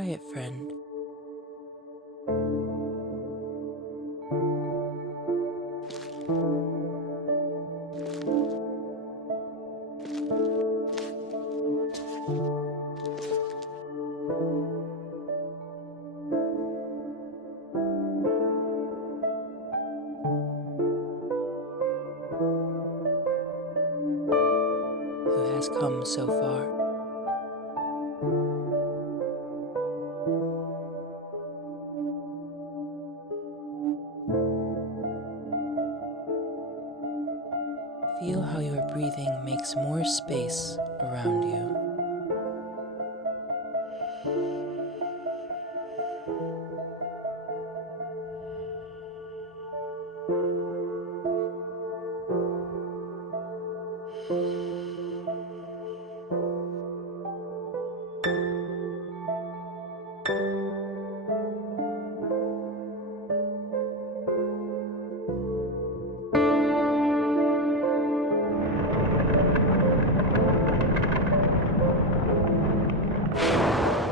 quiet friend. Who has come so far. Feel how your breathing makes more space around you.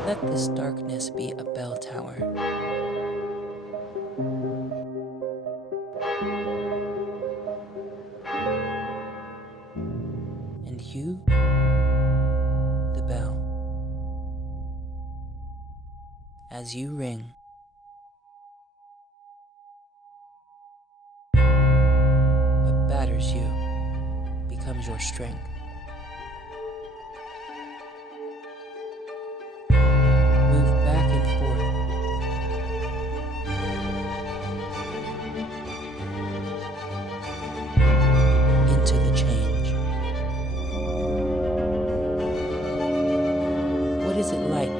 Let this darkness be a bell tower. And you, the bell. As you ring, what batters you becomes your strength. Move back and forth. Into the change. What is it like?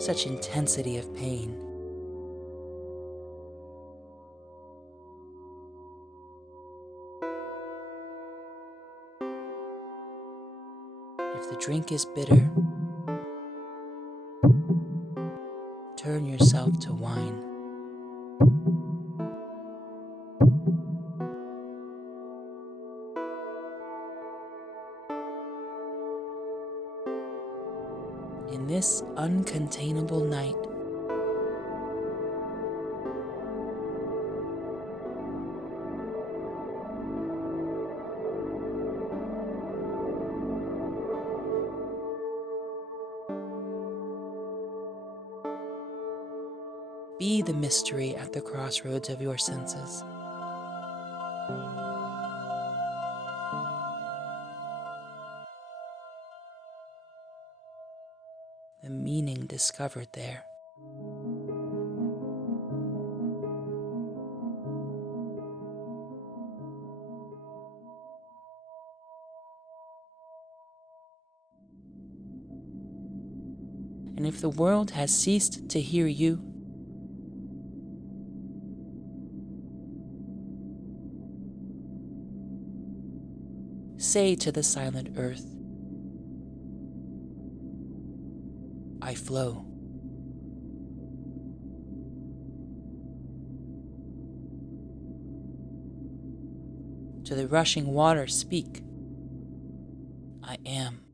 Such intensity of pain. If the drink is bitter, turn yourself to wine. In this uncontainable night, be the mystery at the crossroads of your senses. The meaning discovered there. And if the world has ceased to hear you, say to the silent earth, I flow. To the rushing water speak, I am.